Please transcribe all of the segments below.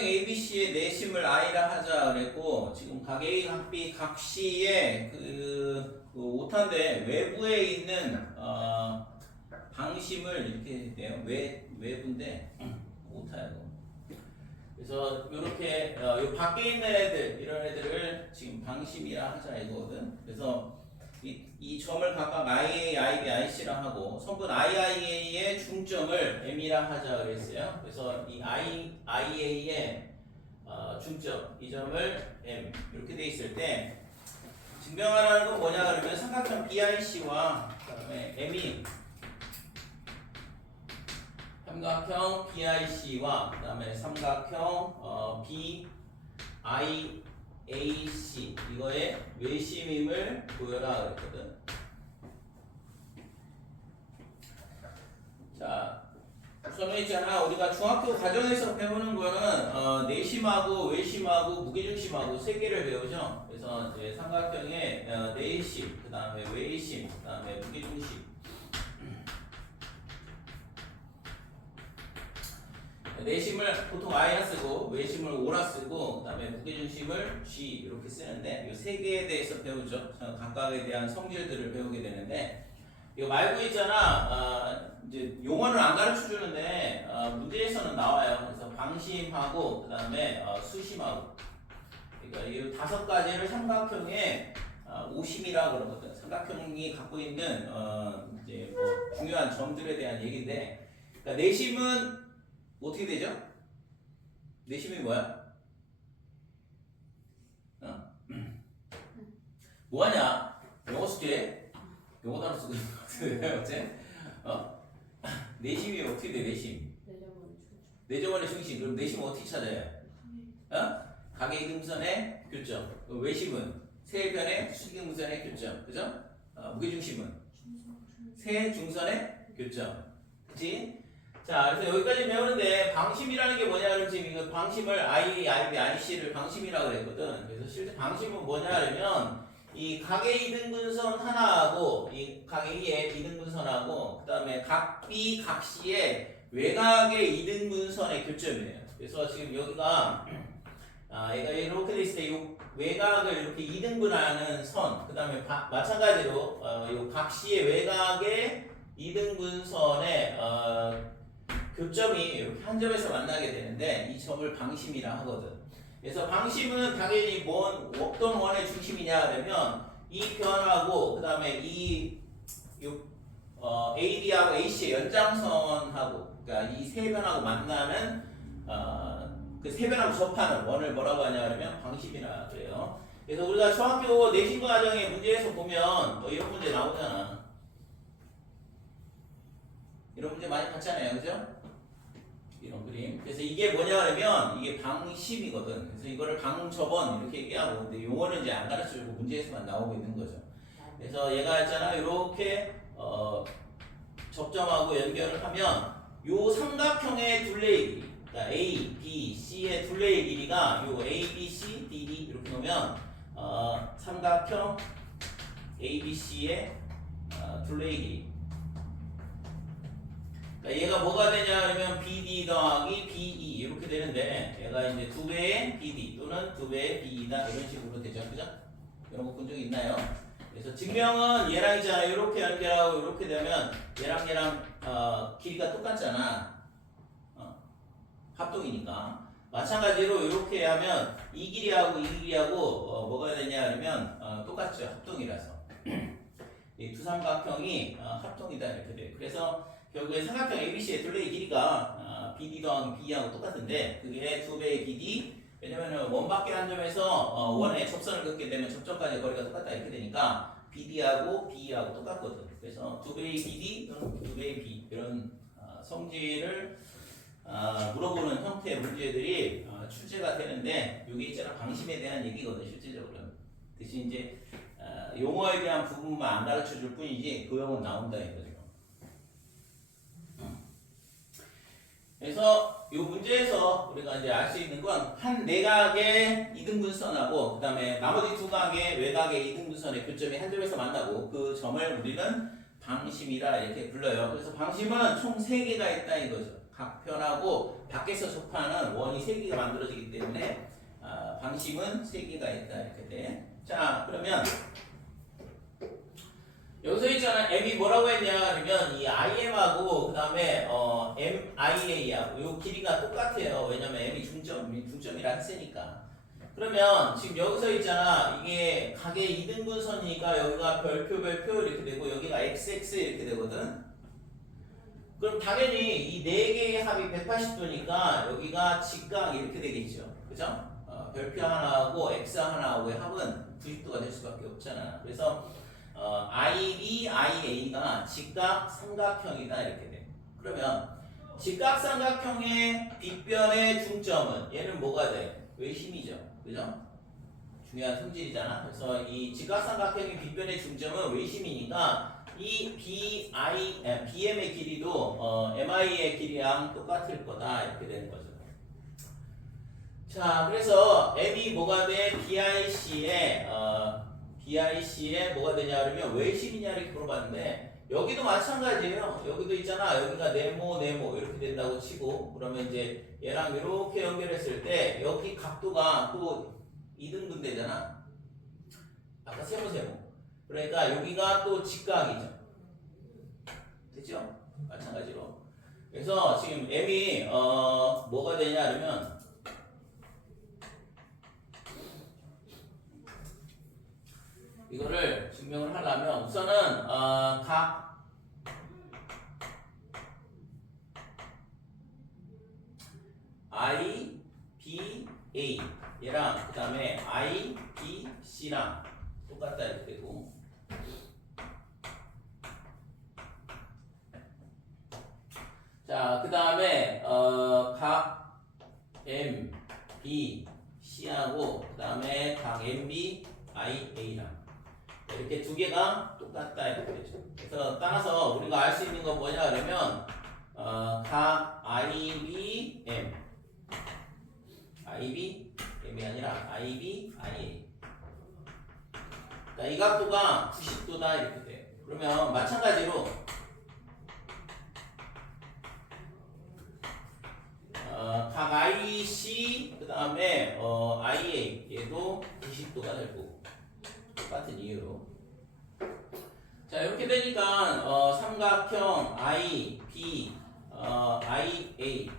ABC의 내심을 I라 하자 그랬고 지금 각 A, 각 B, 각 C의 그 오타인데 외부에 있는 방심을 이렇게 돼요. 외부인데 오타야 이거. 그래서 이렇게 요 밖에 있는 애들 이런 애들을 지금 방심이라 하자 이거거든. 그래서 이 점을 각각 IA, IB, IC라 하고 성분 IIA의 중점을 M이라 하자 그랬어요. 그래서 이 IA의 중점 이 점을 M 이렇게 돼 있을 때 증명하라는 건 뭐냐 그러면 삼각형 BIC와 그다음에 M이 삼각형 BIC와 그다음에 삼각형 BIAC 이거의 외심임을 보여라 그랬거든. 자, 우선 있잖아 우리가 중학교 과정에서 배우는 거는 내심하고 외심하고 무게중심하고 세 개를 배우죠. 그래서 이제 삼각형의 내심, 그다음에 외심, 그다음에 무게중심. 내심을 보통 I라 쓰고 외심을 O라 쓰고 그다음에 무게중심을 G 이렇게 쓰는데 이 세 개에 대해서 배우죠. 각각에 대한 성질들을 배우게 되는데 이거 말고 있잖아 이제 용어를 안 가르쳐 주는데 문제에서는 나와요. 그래서 방심하고 그다음에 수심하고 그러니까 이 다섯 가지를 삼각형의 오심이라 그러거든. 삼각형이 갖고 있는 이제 뭐 중요한 점들에 대한 얘기인데 그러니까 내심은 어떻게 되죠? 내심이 뭐야? 뭐하냐? 영어 숙제? 영어 단어 쓰고 있는 것 같은데 어째? 내심이 어떻게 돼? 내심 내저번의 중심. 그럼 내심은 어떻게 찾아요? 각의 이등분선의 교점. 외심은 세변의 수직이등분선의 교점. 그죠? 무게중심은 세중선의 교점. 그치? 자, 그래서 여기까지 배우는데 방심이라는 게 뭐냐 그러면 지금 이거 방심을 I, IB, IC를 방심이라고 그랬거든. 그래서 실제 방심은 뭐냐 그러면 이 각의 이등분선 하나하고 이 각 A의 이등분선하고 그다음에 각 B, 각 C의 외곽의 이등분선의 교점이에요. 그래서 지금 여기가 얘가 이렇게 돼 있을 때 이 외곽을 이렇게 이등분하는 선, 그다음에 마찬가지로 이 각 C의 외곽의 이등분선의 교점이 이렇게 한 점에서 만나게 되는데 이 점을 방심이라 하거든. 그래서 방심은 당연히 어떤 원의 중심이냐 그러면 이 변하고 그 다음에 AB하고 AC의 연장선하고 그러니까 이 세 변하고 만나는 그 세 변하고 접하는 원을 뭐라고 하냐 그러면 방심이라 그래요. 그래서 우리가 중학교 내신 과정의 문제에서 보면 뭐 이런 문제 나오잖아. 이런 문제 많이 봤잖아요, 그죠? 이런 그림. 그래서 이게 뭐냐 하면 이게 방심이거든. 그래서 이거를 방접원 이렇게 얘기하고 근데 용어는 이제 안 가르쳐주고 문제에서만 나오고 있는 거죠. 그래서 얘가 했잖아 이렇게 접점하고 연결을 하면 요 삼각형의 둘레의 길이, 그러니까 A, B, C의 둘레의 길이가 요 A, B, C, D, D 이렇게 놓으면 삼각형 A, B, C의 둘레의 길이. 그러니까 얘가 뭐가 되냐 그러면 BD 더하기 BE 이렇게 되는데 얘가 이제 두 배의 BD 또는 두 배의 BE다 이런 식으로 되죠, 그죠? 이런 거 본 적 있나요? 그래서 증명은 얘랑 있잖아 이렇게 연결하고 이렇게 되면 얘랑 길이가 똑같잖아. 합동이니까. 마찬가지로 이렇게 하면 이 길이하고 이 길이하고 뭐가 되냐 그러면 똑같죠, 합동이라서. 이 두 삼각형이 합동이다 이렇게 돼요. 그래서 결국에 삼각형 ABC의 둘레의 길이가 BD 더하기 BE하고 똑같은데 그게 두 배의 BD 왜냐면 원밖에 한 점에서 원에 접선을 긋게 되면 접점까지 거리가 똑같다 이렇게 되니까 BD하고 BE하고 똑같거든. 그래서 두 배의 BD 또는 두 배의 B 이런 성질을 물어보는 형태의 문제들이 출제가 되는데 이게 있잖아 방심에 대한 얘기거든 실제적으로. 대신 이제 용어에 대한 부분만 안 가르쳐 줄 뿐이지 그 용어는 나온다 이거죠. 그래서 이 문제에서 우리가 이제 알 수 있는 건 한 내각의 이등분선하고 그 다음에 나머지 두 각의 외곽의 이등분선의 교점이 한 점에서 만나고 그 점을 우리는 방심이라 이렇게 불러요. 그래서 방심은 총 3개가 있다 이거죠. 각 편하고 밖에서 접하는 원이 3개가 만들어지기 때문에 방심은 3개가 있다 이렇게 돼. 자 그러면 여기서 있잖아 m이 뭐라고 했냐 그러면 이 im하고 그 다음에 mia하고 요 길이가 똑같아요. 왜냐면 m이 중점이라 했으니까. 그러면 지금 여기서 있잖아 이게 각의 2등분선이니까 여기가 별표 이렇게 되고 여기가 xx 이렇게 되거든. 그럼 당연히 이 4개의 합이 180도니까 여기가 직각 이렇게 되겠죠. 그죠? 별표 하나하고 x 하나하고의 합은 90도가 될 수밖에 없잖아. 그래서 IB, IA가 직각 삼각형이다 이렇게 돼. 그러면 직각 삼각형의 빗변의 중점은 얘는 뭐가 돼? 외심이죠. 그죠? 중요한 성질이잖아. 그래서 이 직각 삼각형의 빗변의 중점은 외심이니까 이 BM의 길이도 MI의 길이랑 똑같을 거다 이렇게 되는 거죠. 자, 그래서 M이 뭐가 돼? BIC에 뭐가 되냐 그러면 외심이냐 이렇게 물어봤는데 여기도 마찬가지예요. 여기도 있잖아. 여기가 네모 이렇게 된다고 치고 그러면 이제 얘랑 이렇게 연결했을 때 여기 각도가 또 2등분 되잖아. 아까 세모. 그러니까 여기가 또 직각이죠. 됐죠? 마찬가지로. 그래서 지금 M이 뭐가 되냐 그러면 이거를 증명을 하려면 우선은 각 I, B, A 얘랑 그 다음에 I, B, C랑 똑같다 이렇게 되고 자, 그 다음에 각 M, B, C하고 그 다음에 각 M, B, I, A랑 이렇게 2개가 똑같다 이렇게 되죠. 그래서 따라서 우리가 알 수 있는 건 뭐냐 그러면 각 IB, M IB, M이 아니라 IB, IA 그러니까 이 각도가 90도다 이렇게 돼요. 그러면 마찬가지로 각 IC 그 다음에 IA 얘도 90도가 될 거고 똑같은 이유로 자 이렇게 되니까 삼각형 I, B, IA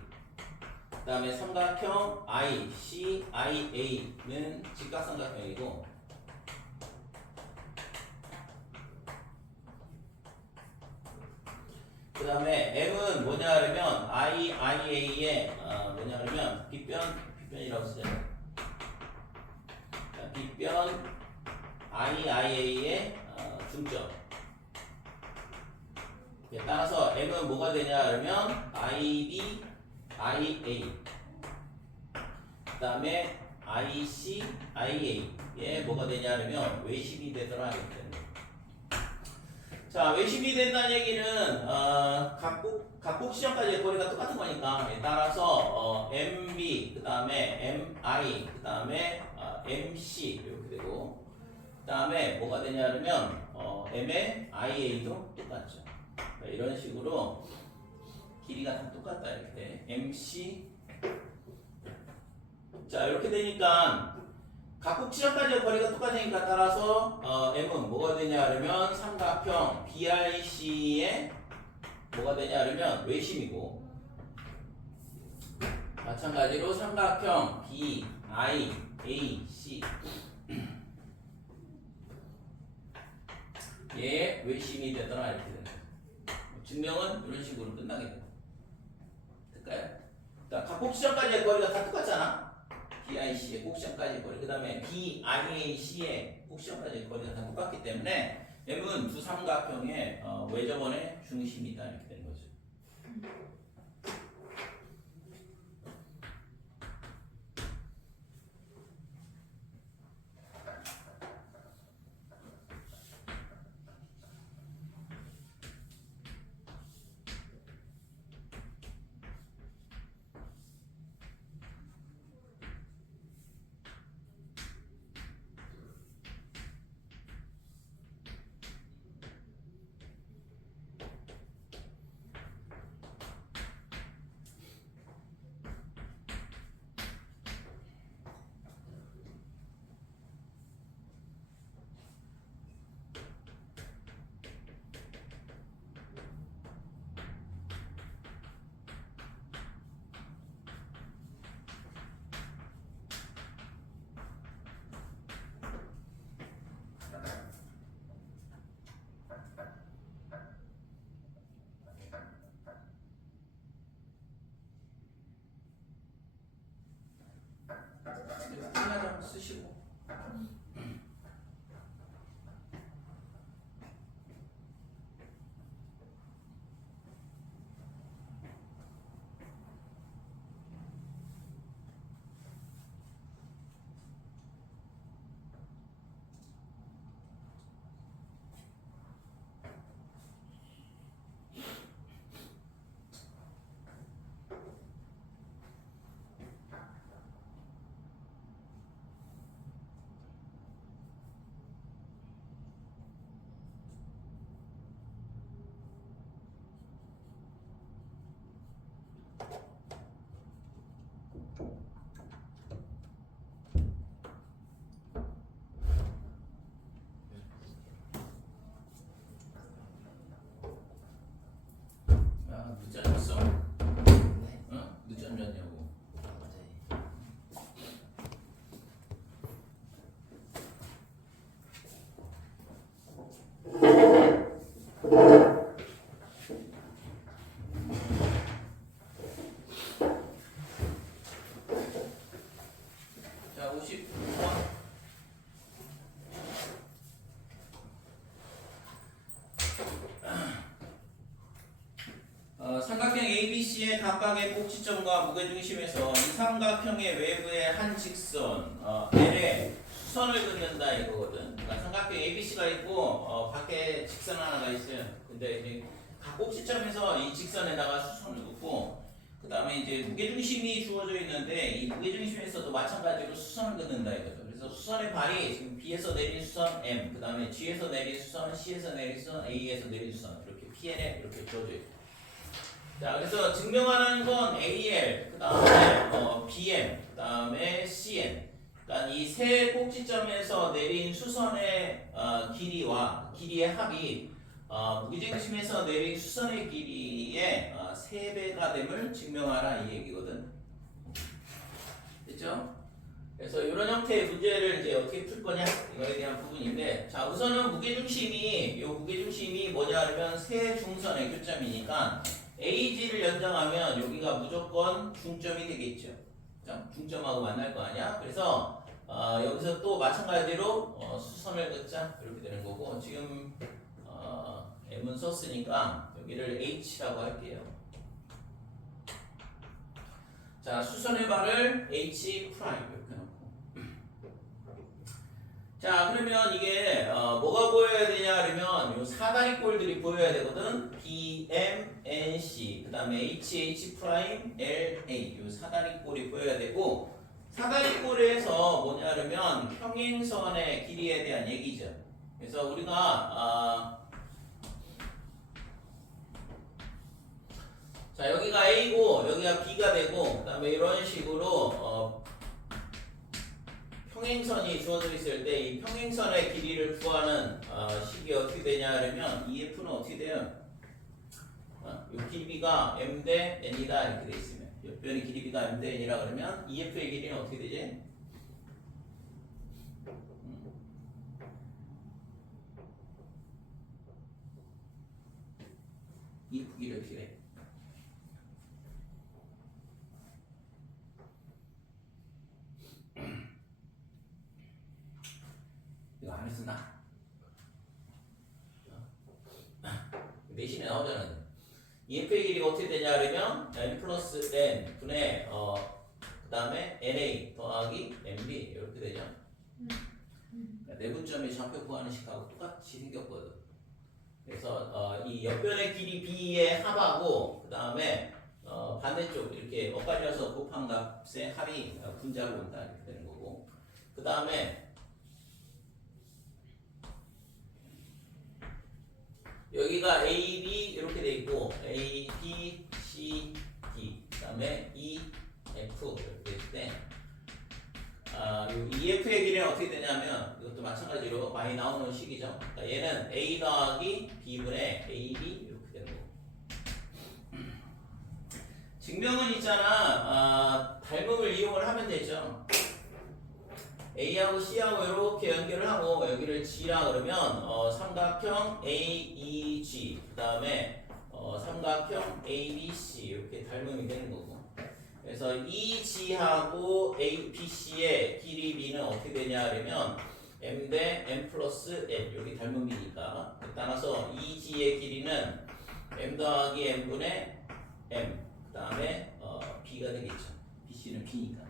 그 다음에 삼각형 I, C, IA는 직각삼각형이고 그 다음에 M은 뭐냐 그러면 I, IA의 뭐냐 그러면 빗변이라고 쓰잖아요. 빗변 I, IA의 중점. 따라서 M은 뭐가 되냐 그러면 IB, IA 그 다음에 IC, IA에 뭐가 되냐 그러면 외심이 되더라 이렇게 되는 거예요. 자, 외심이 된다는 얘기는 각국 시험까지의 거리가 똑같은 거니까 따라서 MB 그 다음에 MI 그 다음에 MC 이렇게 되고 그 다음에 뭐가 되냐 그러면 M의 IA도 똑같죠. 이런 식으로 길이가 다 똑같다 이렇게 돼. MC 자 이렇게 되니까 각국 지점까지의 거리가 똑같으니까 따라서 M은 뭐가 되냐 그러면 삼각형 BIC의 뭐가 되냐 그러면 외심이고 마찬가지로 삼각형 BIAC 얘 외심이 되더라 이렇게 되는 거예요. 증명은 이런 식으로 끝나게 돼요. 될까요? 각국 지점까지의 거리가 다 똑같잖아. BIC의 꼭지점까지의 거리, 그 다음에 BIAC의 꼭지점까지의 거리가 다 똑같기 때문에 M은 두 삼각형의 외접원의 중심이다 이렇게 되는 거죠. 늦잠 잤어? 네. 응? 늦잠 잤냐고. 네. 자, 50번. 삼각형 ABC의 각각의 꼭지점과 무게중심에서 이 삼각형의 외부의 한 직선 L에 수선을 긋는다 이거거든. 그러니까 삼각형 ABC가 있고 밖에 직선 하나가 있어요. 근데 이제 각 꼭지점에서 이 직선에다가 수선을 긋고 그 다음에 이제 무게중심이 주어져 있는데 이 무게중심에서도 마찬가지로 수선을 긋는다 이거죠. 그래서 수선의 발이 지금 B에서 내린 수선 M, 그 다음에 G에서 내린 수선, C에서 내린 수선, A에서 내린 수선 이렇게 PN에 이렇게 주어져 있고. 자, 그래서 증명하는 건 AL, 그 다음에 BM, 그 다음에 CN. 그러니까 이 세 꼭지점에서 내린 수선의 길이와 길이의 합이 무게중심에서 내린 수선의 길이의 3배가 됨을 증명하라 이 얘기거든. 됐죠? 그래서 이런 형태의 문제를 이제 어떻게 풀 거냐 이거에 대한 부분인데, 자 우선은 무게중심이 뭐냐 하면 세 중선의 교점이니까 AG를 연장하면 여기가 무조건 중점이 되겠죠. 중점하고 만날 거 아니야. 그래서 여기서 또 마찬가지로 수선을 긋자 이렇게 되는 거고, 지금 M은 썼으니까 여기를 H라고 할게요. 자, 수선의 발을 H 프라임 이렇게 놓고. 자, 그러면 이게 뭐가 보여야 되냐 그러면 요 사다리꼴들이 보여야 되거든. B, M, N, C, 그 다음에 H, H 프라임, L, A 요 사다리꼴이 보여야 되고, 사다리꼴에서 뭐냐 그러면 평행선의 길이에 대한 얘기죠. 그래서 우리가 자 여기가 A고 여기가 B가 되고, 그 다음에 이런 식으로 평행선이 주어져 있을 때 이 평행선의 길이를 구하는 식이 어떻게 되냐 하면 EF는 어떻게 돼요? 이 길이가 M 대 N이다 이렇게 돼 있으면, 옆변의 길이가 M 대 N이라 그러면 EF의 길이는 어떻게 되지? EF 길이 어떻게 돼? 이거 안 했으나 내신에 나오잖아. EF의 길이가 어떻게 되냐 그러면 M 플러스 N 분의 그 다음에 NA 더하기 MB 이렇게 되죠. 그러니까 내분점의 좌표 구하는 식하고 똑같이 생겼거든. 그래서 이 옆변의 길이 B의 합하고 그 다음에 반대쪽 이렇게 엇갈려서 곱한 값의 합이 분자로 온다 이렇게 되는 거고, 그 다음에 여기가 A, B 이렇게 돼 있고 A, B, C, D 그 다음에 E, F 이렇게 됐을 때 EF의 길이는 어떻게 되냐면 이것도 마찬가지로 많이 나오는 식이죠. 그러니까 얘는 A 더하기 B분의 AB 이렇게 되는 거고, 증명은 있잖아 닮음을 이용을 하면 되죠. A하고 C하고 이렇게 연결을 하고 여기를 G라 그러면 삼각형 AEG 그 다음에 삼각형 ABC 이렇게 닮음이 되는 거고, 그래서 EG하고 ABC의 길이 B는 어떻게 되냐 하면 M 대 M 플러스 N 여기 닮음이니까, 따라서 EG의 길이는 M 더하기 M분의 M 그 다음에 B가 되겠죠. BC는 B니까.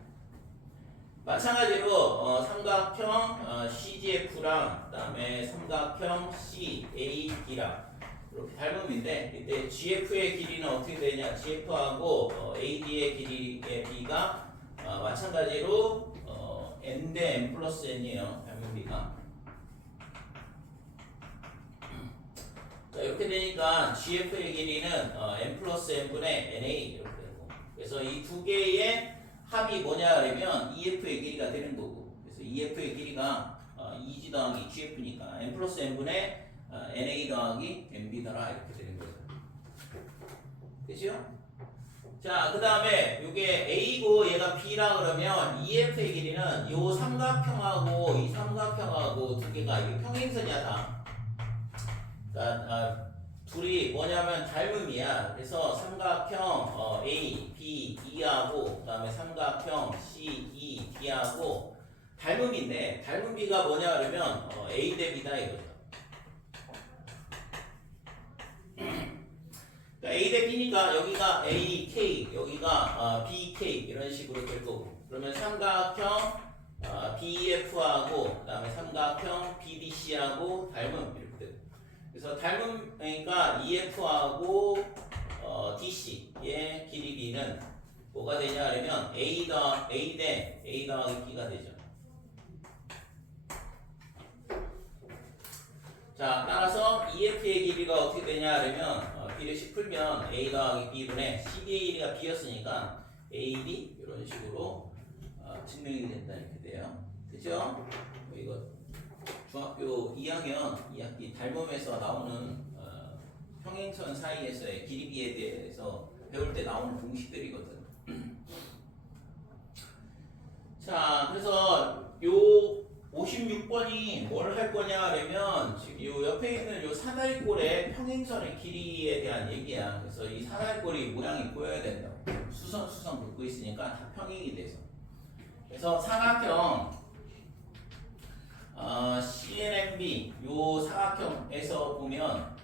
마찬가지로 삼각형 CGF랑 그 다음에 삼각형 CAD랑 이렇게 닮음인데, 이때 GF의 길이는 어떻게 되냐, GF하고 AD의 길이의 B가 마찬가지로 N 대 M 플러스 N이에요. 닮음비가. 자 이렇게 되니까 GF의 길이는 M 플러스 N분의 NA 이렇게 되고, 그래서 이 두 개의 합이 뭐냐 그러면 EF의 길이가 되는 거고, 그래서 EF의 길이가 EG 더하기 GF니까 M 플러스 N분의 NA 더하기 MB더라 이렇게 되는 거죠. 그죠? 자, 그 다음에 이게 A고 얘가 B라 그러면 EF의 길이는 이 삼각형하고 이 삼각형하고 두 개가 이게 평행선이야 다. 그러니까 둘이 뭐냐면 닮음이야. 그래서 삼각형 A, B, E하고 그 다음에 삼각형 C, E, D하고 닮음인데 닮음 B가 뭐냐 그러면 A 대 B다 이거죠. 그러니까 A 대 B니까 여기가 A, K, 여기가 B, K 이런 식으로 될 거고 그러면 삼각형 BF하고 그 다음에 삼각형 BDC하고 닮음 이렇게 되고 그래서 닮음 그러니까 EF하고 DC의 길이 B는 뭐가 되냐 하면 A 대 A 더하기 B가 되죠. 자, 따라서 EF의 길이가 어떻게 되냐 하면 B를 풀면 A 더하기 B분의 CD의 길이가 B였으니까 AD 이런 식으로 증명이 된다 이렇게 돼요. 그죠? 이거 중학교 2학년 2학기 닮음에서 나오는 평행선 사이에서의 길이 B에 대해서 배울 때 나오는 공식들이거든. 자, 그래서 요 56번이 뭘 할 거냐 하면 지금 요 옆에 있는 요 사다리꼴의 평행선의 길이에 대한 얘기야. 그래서 이 사다리꼴이 모양이 보여야 된다. 수선 긋고 있으니까 다 평행이 돼서. 그래서 삼각형 CNMB 요 사각형에서 보면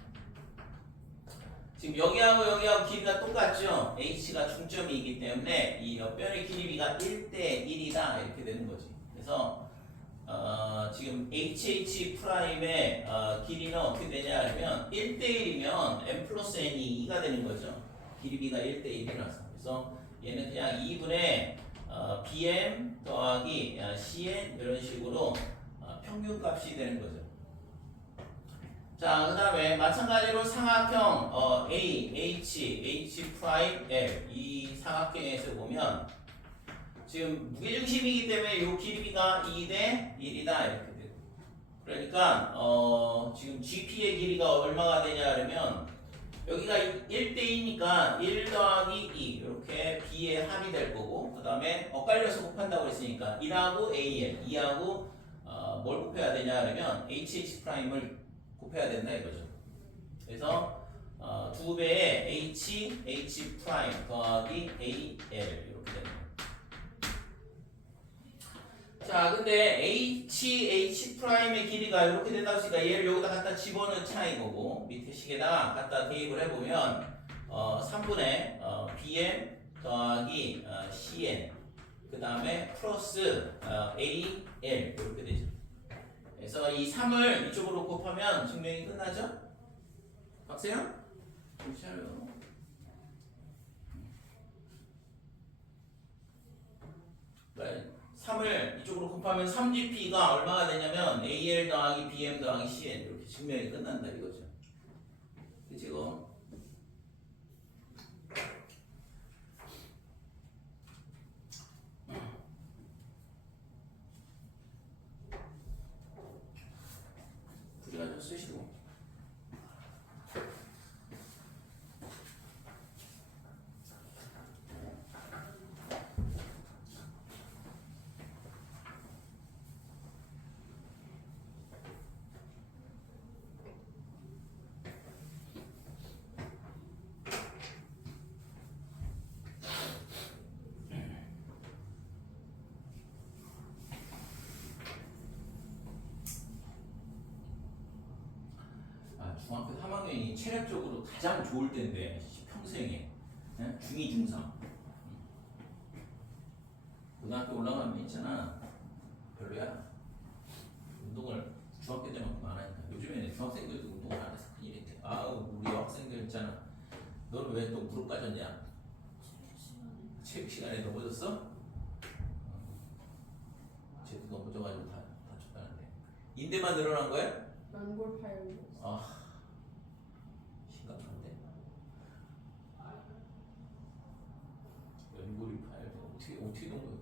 지금 여기하고 길이가 똑같죠? H가 중점이기 때문에 이 옆변의 길이가 1대 1이다 이렇게 되는 거지. 그래서 지금 HH 프라임의 길이는 어떻게 되냐 하면 1대 1이면 M 플러스 N이 2가 되는 거죠. 길이 B가 1대 1이라서. 그래서 얘는 그냥 2분의 BM 더하기 CN 이런 식으로 평균값이 되는 거죠. 자, 그 다음에 마찬가지로 삼각형 A, H 프라임 L 이 삼각형에서 보면 지금 무게중심이기 때문에 이 길이가 2대 1이다 이렇게 되고 그러니까 지금 GP의 길이가 얼마가 되냐 그러면 여기가 1대 2니까 1 더하기 2 이렇게 B의 합이 될 거고 그 다음에 엇갈려서 곱한다고 했으니까 1하고 AL, 2하고 뭘 곱해야 되냐 그러면 HH 프라임을 곱해야 된다 이거죠. 그래서 2배의 H 프라임 더하기 AL 이렇게 됩니다. 자, 근데 H 프라임의 길이가 이렇게 된다고 했으니까 얘를 여기다 갖다 집어넣자 이거고 밑에 식에다가 갖다 대입을 해보면 3분의 BM 더하기 CN 그 다음에 플러스 AL 이렇게 되죠. 그래서 이 3을 이쪽으로 곱하면 증명이 끝나죠? 박세영? 괜찮아요. 3을 이쪽으로 곱하면 3GP가 얼마가 되냐면 AL 더하기 BM 더하기 CN 이렇게 증명이 끝난다 이거죠. 그치 이거? 부지가 좀 쓰시고 중학교 3학년이 체력적으로 가장 좋을 때인데 평생에 중2, 중3 고등학교 올라가면 있잖아 별로야. 운동을 중학교 때만큼 안 하니까 요즘에는 중학생들도 운동을 안 해서 큰일인데 아우 우리 학생들 있잖아 너는 왜 또 무릎 까졌냐? 체육 시간에 넘어졌어? 쟤도 넘어져가지고 다쳤다는데 인대만 늘어난 거야? 연골 파열. 심각한데 연골이 파열 어떻게 된 거야?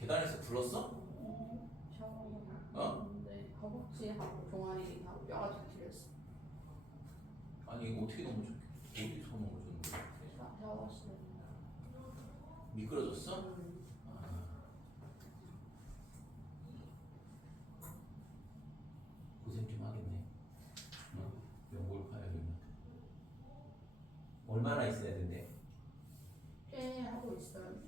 계단에서 굴렀어? 샤워하고 근데 허벅지하고 종아리하고 뼈가 좀 틀렸어. 아니 이거 어떻게 넘어졌게? 어디서 넘어졌는데? 미끄러졌어? 고생 좀 하겠네. 연골 파열이면 얼마나 있어야 된대? 꽤 하고 있어요.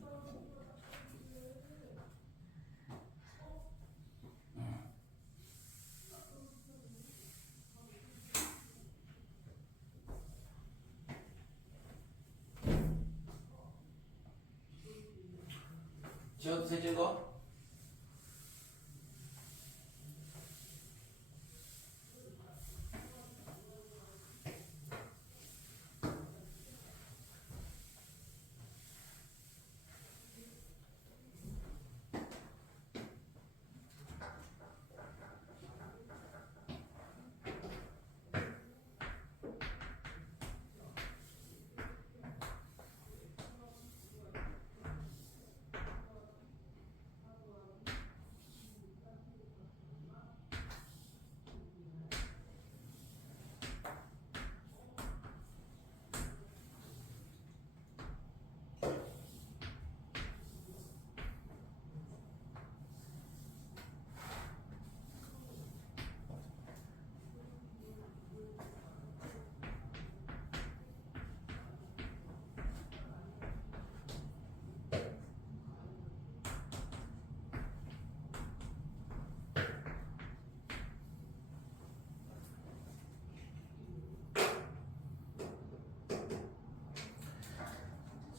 지어도 세진 거?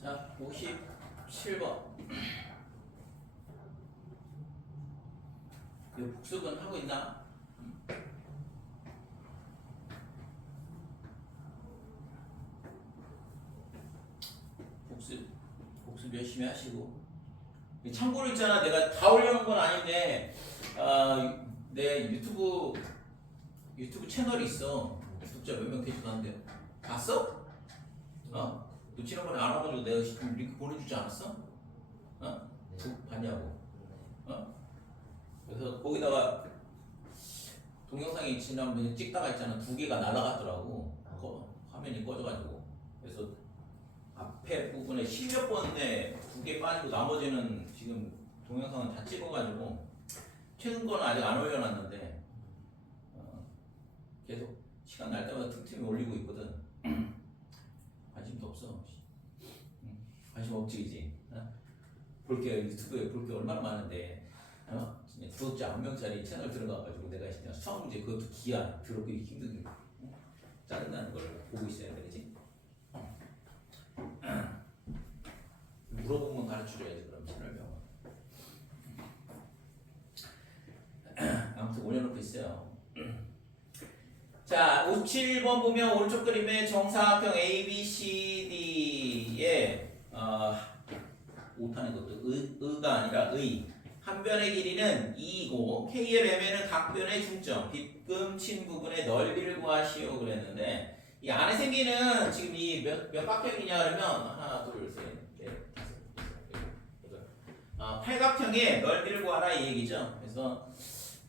자, 57번. 이 복습은 하고 있나? 복습 열심히 하시고. 참고로 있잖아, 내가 다 올려놓은 건 아닌데, 내 유튜브 채널이 있어. 구독자 몇 명 되지도 않는데. 봤어? 너 지난번에 안 와가지고 내가 링크 보내주지 않았어? 봤냐고. 그래서 거기다가 동영상이 지난번에 찍다가 있잖아, 2개가 날아갔더라고. 화면이 꺼져가지고. 그래서 앞에 부분에 10몇 번에 2개 빠지고 나머지는 지금 동영상은 다 찍어가지고 최근 거는 아직 안 올려놨는데 계속 시간 날 때마다 틈틈이 올리고 있거든. 관심도 없어. 관심 없지, 그지? 볼게, 유튜브에 볼 게 얼마나 많은데, 진짜 구독자 1명짜리 채널 들어가가지고 내가 그냥 수학 문제 그것도 기한 들어보기 힘들게 짜증나는 걸 보고 있어야 돼, 그지? 물어보면 가르쳐줘야지, 그럼 채널명은. 아무튼 올려놓고 있어요. 자, 57번 보면 오른쪽 그림에 정사각형 ABCD에 오타는 것도 의가 아니라 의. 한 변의 길이는 2이고 K의 매매는 각 변의 중점, 빗금친 부분의 넓이를 구하시오 그랬는데 이 안에 생기는 지금 이 몇 각형이냐 그러면 하나, 둘, 셋, 넷, 다섯, 여섯, 팔각형의 넓이를 구하라 이 얘기죠. 그래서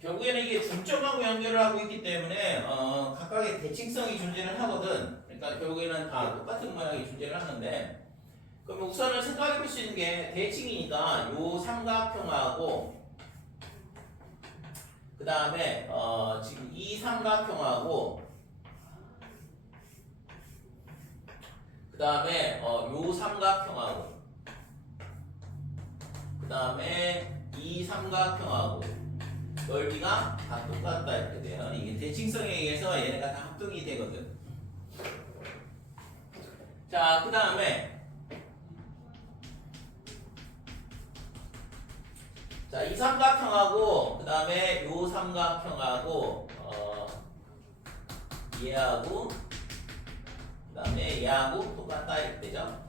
결국에는 이게 중점하고 연결을 하고 있기 때문에 각각의 대칭성이 존재를 하거든. 그러니까 결국에는 다 똑같은 모양이 존재를 하는데 그러면 우선은 생각해 볼 수 있는 게 대칭이니까 요 삼각형하고 그 다음에 지금 이 삼각형하고 그 다음에 요 삼각형하고 그 다음에 이 삼각형하고 넓이가 다 똑같다 이렇게 돼요. 이게 대칭성에 의해서 얘네가 다 합동이 되거든. 자, 그 다음에 자, 이 삼각형하고 그 다음에 요 삼각형하고 얘하고 그 다음에 얘하고 똑같다 이렇게 되죠.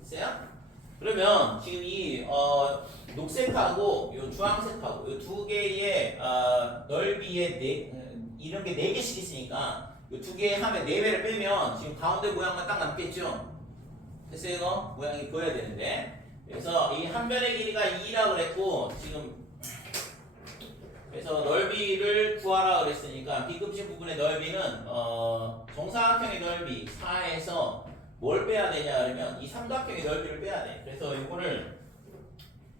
됐어요? 그러면 지금 이 녹색하고 요 주황색하고 요 두 개의 넓이의 이런 게 4개씩 있으니까 요 두 개의 합의 4배를 빼면 지금 가운데 모양만 딱 남겠죠. 됐어요? 이거 모양이 보여야 되는데 그래서 이 한 변의 길이가 2라고 그랬고 지금 그래서 넓이를 구하라 그랬으니까 비급식 부분의 넓이는 정사각형의 넓이 4에서 뭘 빼야 되냐 그러면 이 삼각형의 넓이를 빼야 돼. 그래서 이거를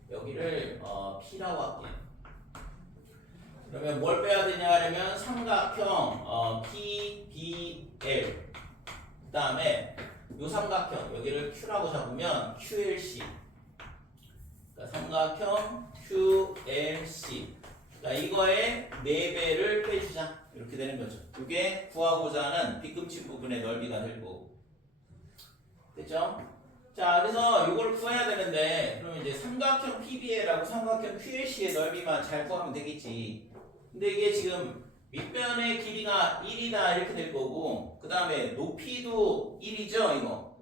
여기를 P라고 할게요. 그러면 뭘 빼야 되냐 하면 삼각형 PBL 그 다음에 요 삼각형 여기를 Q라고 잡으면 QLC 그러니까 삼각형 QLC 그러니까 이거의 4배를 빼주자 이렇게 되는 거죠. 이게 구하고자 하는 빗금치 부분의 넓이가 될 거고 됐죠? 자 그래서 이걸 구해야 되는데 그러면 이제 삼각형 PBL하고 삼각형 QLC의 넓이만 잘 구하면 되겠지. 근데 이게 지금 윗변의 길이가 1이다 이렇게 될 거고 그 다음에 높이도 1이죠 이거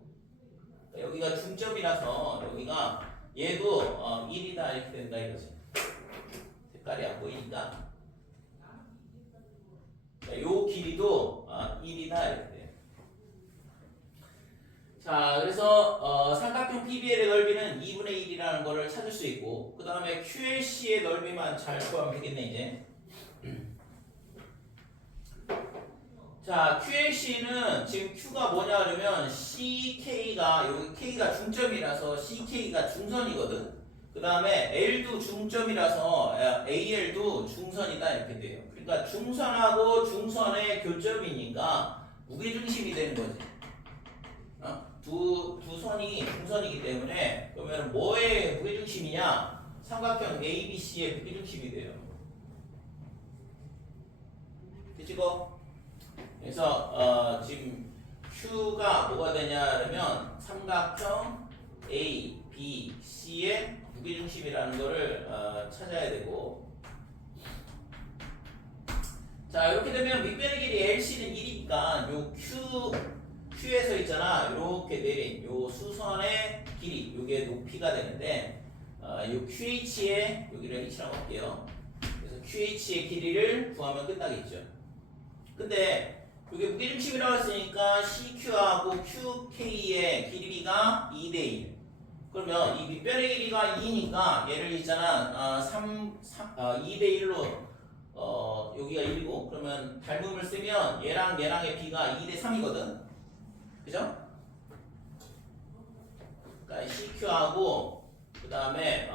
여기가 중점이라서 여기가 얘도 1이다 이렇게 된다 이거지. 색깔이 안 보이니까 자, 요 길이도 1이다 이렇게 돼요. 자 그래서 삼각형 PBL의 넓이는 2분의 1이라는 거를 찾을 수 있고 그 다음에 QLC의 넓이만 잘 구하면 되겠네 이제. 자, QLC는 지금 Q가 뭐냐 그러면 CK가 여기 K가 중점이라서 CK가 중선이거든. 그 다음에 L도 중점이라서 AL도 중선이다 이렇게 돼요. 그러니까 중선하고 중선의 교점이니까 무게중심이 되는 거지. 두 선이 중선이기 때문에 그러면 뭐의 무게중심이냐? 삼각형 ABC의 무게중심이 돼요. 그치고? 그래서 지금 Q가 뭐가 되냐 그러면 삼각형 A, B, C의 무게중심이라는 거를 찾아야 되고 자 이렇게 되면 밑변의 길이 LC는 1이니까 요 Q에서 있잖아 이렇게 내린 요 수선의 길이 요게 높이가 되는데 요 QH의 여기를 H라고 할게요. 그래서 QH의 길이를 구하면 끝나겠죠. 근데 이게 무게중심이라고 했으니까 CQ하고 QK의 길이가 2대1 그러면 이 밑변의 길이가 2니까 얘를 있잖아 2대1로 여기가 1이고 그러면 닮음을 쓰면 얘랑 얘랑의 비가 2대3이거든 그죠? 그러니까 CQ하고 그 다음에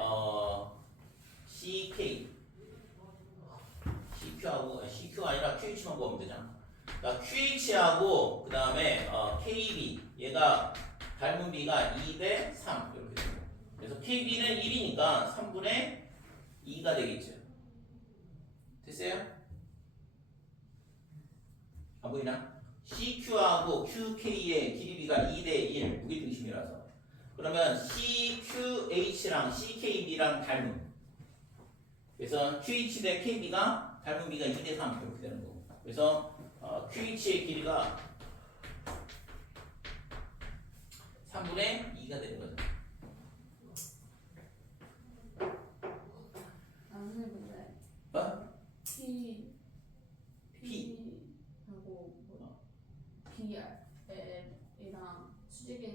CQ가 아니라 QH만 구하면 되잖아. 그러니까 QH하고 그 다음에 KB 얘가 닮은 비가 2대3 이렇게 됩니다. 그래서 KB는 1이니까 3분의 2가 되겠죠. 됐어요? 안 보이나? CQ하고 QK의 길이비가 2대1 무게중심이라서 그러면 CQH랑 CKB랑 닮은 그래서 QH 대 KB가 닮은 비가 2대3 이렇게 되는 거고 그래서 QH의 길이가 3분의 2가 되는 거죠. 나는 근데 P하고 BR이랑 수직이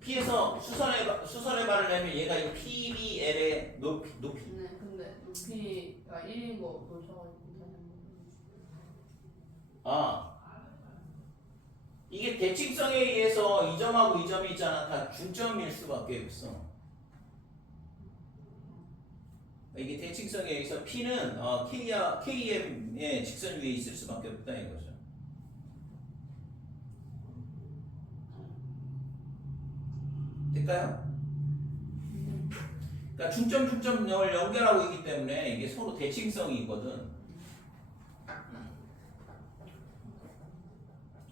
P에서 수선의 발을 내면 얘가 이 PBL의 높이 네 근데 높이가 1인 거 놓쳐가지고 이게 대칭성에 의해서 이 점하고 이 점이 있잖아 다 중점일 수밖에 없어. 이게 대칭성에 의해서 P는 KM의 직선 위에 있을 수밖에 없다 이거죠. 될까요? 그러니까 중점을 연결하고 있기 때문에 이게 서로 대칭성이 있거든.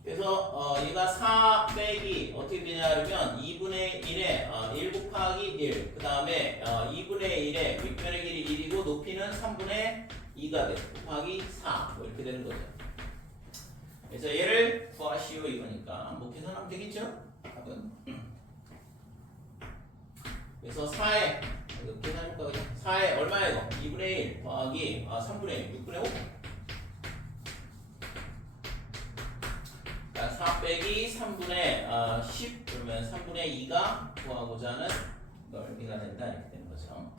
그래서 얘가 4 빼기 어떻게 되냐 하면 2분의 1에 1 곱하기 1 그 다음에 2분의 1에 윗변의 길이 1이고 높이는 3분의 2가 돼 곱하기 4 뭐 이렇게 되는 거죠. 그래서 얘를 구하시오 이거니까 뭐 계산하면 되겠죠? 답은 그래서 4에 이거 계산해볼까 그냥 4에 얼마예요? 2분의 1 더하기 3분의 1 6분의 5 4 빼기 3분의 10 그러면 3분의 2가 구하고자 하는 넓이가 된다 이렇게 되는 거죠.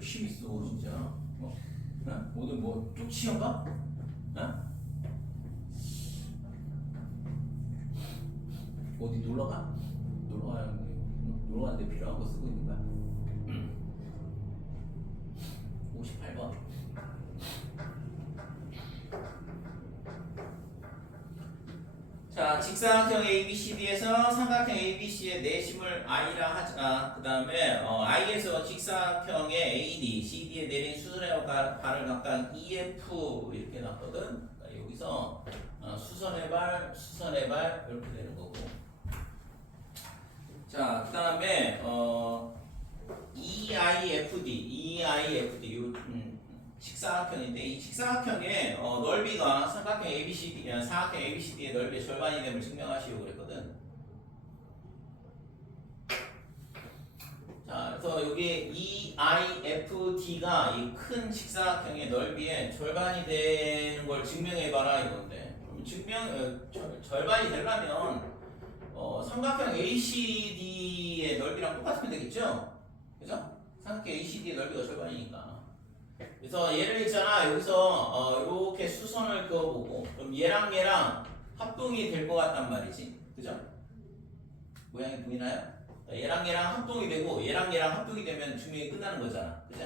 열심히 써 진짜. 어? 어? 오늘 뭐 쪽시험가? 어? 어디 놀러 가? 놀러 가는데 필요한 거 쓰고 있는 거야. 58번. 자, 직사각형 ABCD에서 삼각형 ABC의 내심을 I라 하자. 그 다음에 I에서 직사각형의 AD, CD에 내린 수선의 발을 각각 EF 이렇게 놨거든. 그러니까 여기서 수선의 발 이렇게 되는 거고. 자, 그 다음에 EIFD 요 직사각형인데 이 직사각형의 넓이가 삼각형 사각형 ABCD의 넓이의 절반이 됨을 증명하시오 그랬거든. 자, 그래서 여기 EIFD가 이 큰 직사각형의 넓이의 절반이 되는 걸 증명해봐라 이건데, 그럼 절반이 되려면 삼각형 ACD의 넓이랑 똑같으면 되겠죠? 그죠? 삼각형 ACD의 넓이가 절반이니까. 그래서 얘를 있잖아, 여기서 이렇게 수선을 그어보고, 그럼 얘랑 합동이 될 것 같단 말이지. 그죠? 모양이 보이나요? 얘랑 합동이 되고, 얘랑 합동이 되면 증명이 끝나는 거잖아. 그죠?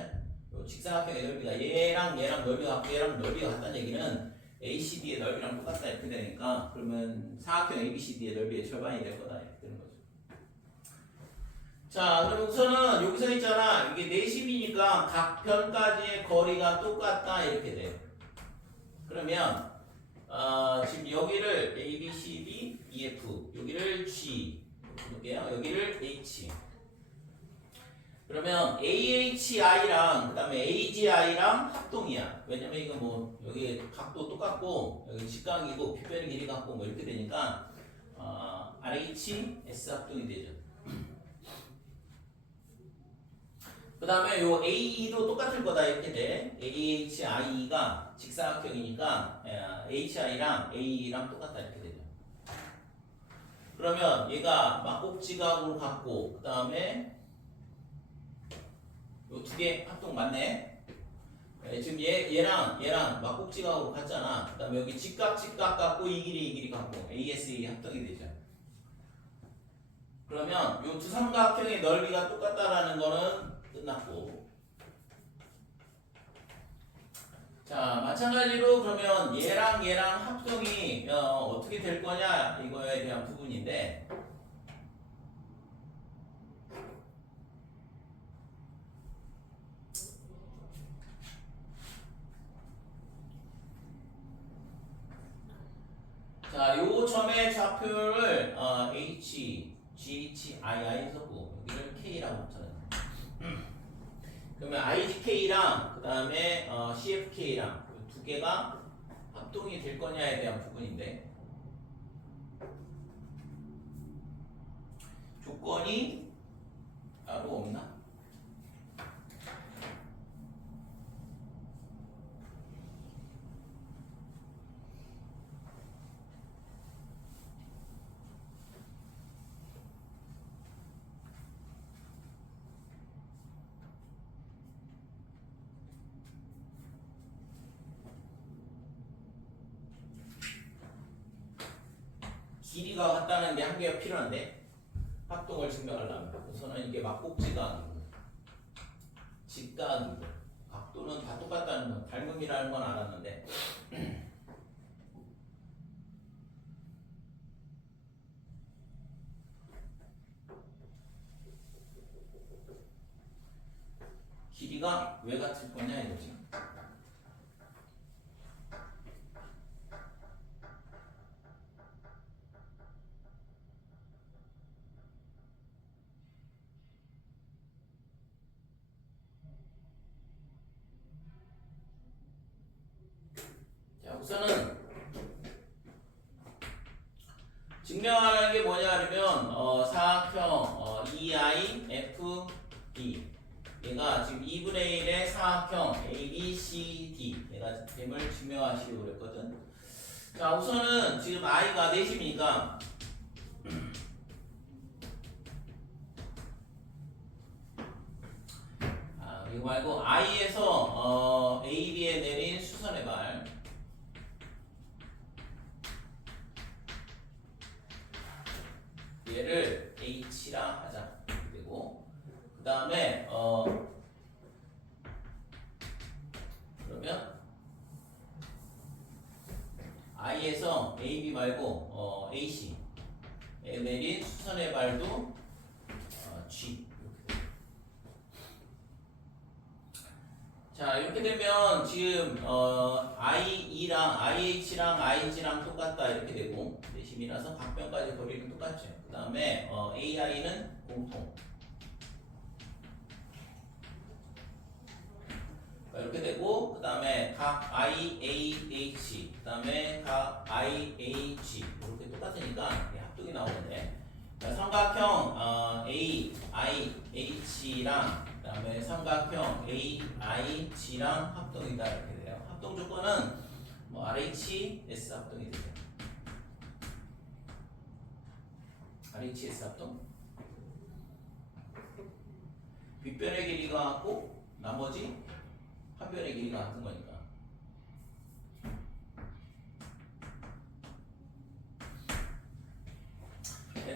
요 직사각형의 넓이가 얘랑 넓이가 같고, 얘랑 넓이가 같다는 얘기는 ACD의 넓이랑 똑같다 이렇게 되니까, 그러면 사각형 ABCD의 넓이의 절반이 될 거다 이렇게 되는 거죠. 자, 그럼 우선은 여기서 있잖아, 이게 내심이니까 각 변까지의 거리가 똑같다 이렇게 돼. 그러면 지금 여기를 A, B, C, D, E, F, 여기를 G, 볼게요. 여기를 H. 그러면 AHI랑 그 다음에 AGI랑 합동이야. 왜냐면 이거 뭐 여기 각도 똑같고 여기 직각이고 빗변의 길이 같고 뭐 이렇게 되니까 RH, S 합동이 되죠. 그 다음에 요 AE도 똑같을 거다 이렇게 돼. AHI가 직사각형이니까 HI랑 AE랑 똑같다 이렇게 되죠. 그러면 얘가 막곡지각으로 같고 그 다음에 요 두 개 합동 맞네. 지금 얘랑 막곡지각으로 같잖아. 그 다음에 여기 직각 같고 이 길이 같고 ASE 합동이 되죠. 그러면 요 두 삼각형의 넓이가 똑같다라는 거는 끝났고. 자, 마찬가지로 그러면 얘랑 합동이 어떻게 될 거냐 이거에 대한 부분인데, 자, 요 점의 좌표를 H, GHII 썼고 여기를 K라고 붙여요. 그러면 IGK랑 그 다음에 CFK랑 두 개가 합동이 될 거냐에 대한 부분인데, 조건이 따로 없나? 길이가 같다는 게 한 개가 필요한데, 합동을 증명하려면 우선은 이게 막곡지각이고 직각이고 각도는 다 똑같다는 건, 닮음이라는 건 알았는데 길이가 왜 같을 거냐 이거지. 우선은 증명하는 게 뭐냐 하면 사각형 EIFD 얘가 지금 2분의 1의 사각형 ABCD 얘가 됨을 증명하시려고 그랬거든. 자, 우선은 지금 I가 내심이니까 이거 말고 I에서 A, B에 내린 수선의 발 얘를 H라 하자. 그리고 그 다음에 그러면 I에서 AB 말고 AC 에 내린 수선의 발도 G. 자 이렇게 되면 지금 IE랑 IH랑 IG랑 똑같다 이렇게 되고 내심이라서 각변까지 거리는 똑같죠. 그 다음에 AI는 공통. 이렇게 되고 그 다음에 각 IAH 그 다음에 각 IAG 이렇게 똑같으니까 합동이 나오는데 삼각형 AIH랑 그 다음에 삼각형 AIG랑 합동이다 이렇게 돼요. 합동 조건은 뭐 RHS 합동이 되죠. RHS 합동 빗변의 길이가 같고 나머지 한변의 길이가 같은 거니까.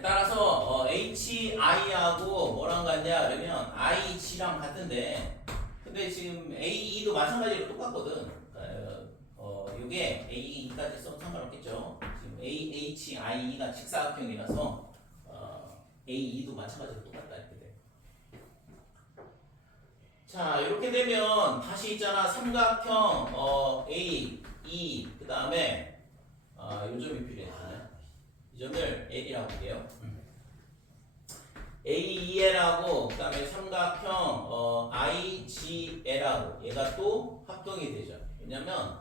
따라서 HI하고 뭐랑 같냐 그러면 IG랑 같은데 근데 지금 AE도 마찬가지로 똑같거든. 이게 AE까지 써도 상관없겠죠. 지금 AHIE가 직사각형이라서 AE도 마찬가지로 똑같다 이렇게 돼. 자 이렇게 되면 다시 있잖아 삼각형 A, E 그 다음에 요 점이 필요해. 이 점을 L이라고 할게요. AEL하고 그 다음에 삼각형 IGL하고 얘가 또 합동이 되죠. 왜냐면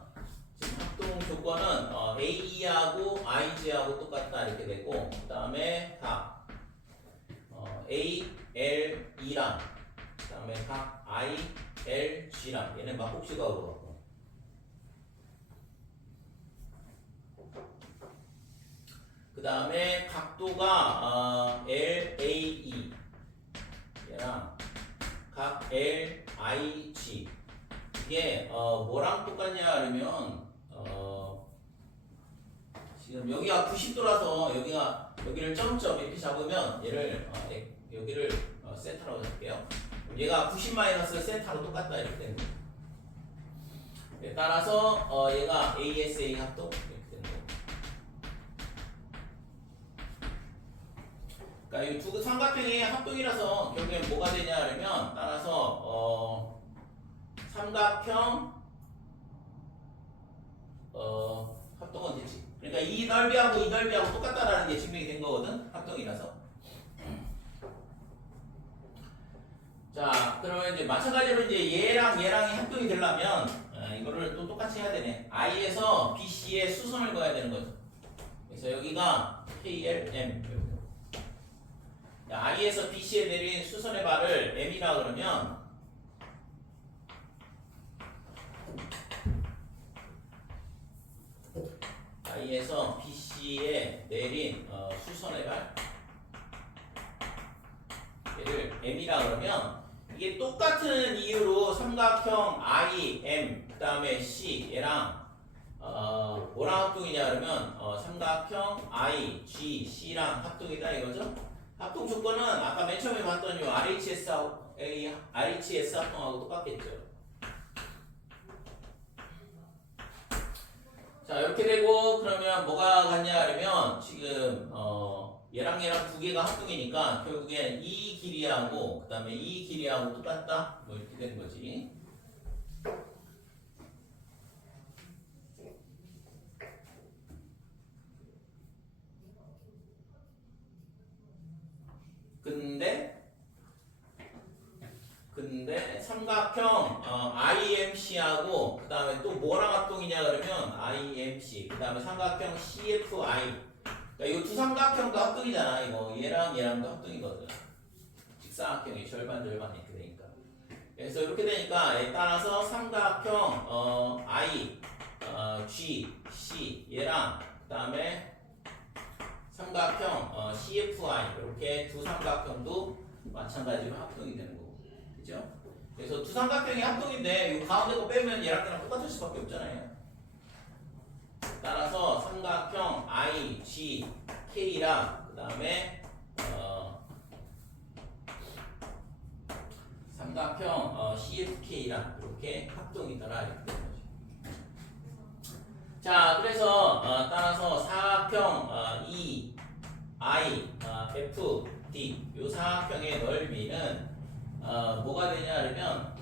지금 합동 조건은 AE하고 IG하고 똑같다 이렇게 되고 그 다음에 각 ALE랑 그 다음에 각 ILG랑 얘는 막국지각으로 갖고 그 다음에 각도가 LAE 얘랑 각 LIG 이게 뭐랑 똑같냐 그러면 지금 여기가 90도라서 여기를 점점 이렇게 잡으면 얘를 여기를 센터라고 잡을게요. 얘가 90 마이너스 센터로 똑같다 이렇게 되는 거예요. 네, 따라서 얘가 ASA 합동 이렇게 되는 거예요. 그러니까 이 두 삼각형이 합동이라서 결국엔 뭐가 되냐 그러면 따라서 삼각형 합동은 되지. 그러니까 이 넓이하고 이 넓이하고 똑같다라는 게 증명이 된 거거든. 합동이라서. 자, 그러면 이제 마찬가지로 이제 얘랑 얘랑이 합동이 되려면 이거를 또 똑같이 해야 되네. I에서 BC에 수선을 그어야 되는 거죠. 그래서 여기가 KLM. I에서 BC에 내린 수선의 발을 M이라 그러면 I에서 BC에 내린 수선의 발 얘를 M이라 그러면 이게 똑같은 이유로 삼각형 IM 그 다음에 C 얘랑 뭐랑 합동이냐 그러면 삼각형 IGC랑 합동이다 이거죠. 합동 조건은 아까 맨 처음에 봤던 요 RHS 합동하고 똑같겠죠. 자 이렇게 되고 그러면 뭐가 같냐 그러면 지금 얘랑 얘랑 두 개가 합동이니까 결국엔 이 길이하고 그 다음에 이 길이하고 똑같다 뭐 이렇게 되는 거지. 근데 삼각형 IMC하고 그 다음에 또 뭐랑 합동이냐 그러면 IMC 그 다음에 삼각형 CFI 그러니까 이거 두 삼각형도 합동이잖아. 이거 얘랑 얘랑도 합동이거든. 직사각형이 절반 절반 이렇게 되니까. 그래서 이렇게 되니까 따라서 삼각형 I, G, C 얘랑 그 다음에 삼각형 CFI 이렇게 두 삼각형도 마찬가지로 합동이 되는 거고, 그죠? 그래서 두 삼각형이 합동인데 이 가운데 거 빼면 얘랑 똑같을 수밖에 없잖아요. 따라서 삼각형 IGK랑 그 다음에 삼각형 CFK랑 이렇게 합동이더라 이렇게 되는 거죠. 자, 그래서 따라서 사각형 EIFD 이 사각형의 넓이는 뭐가 되냐 그러면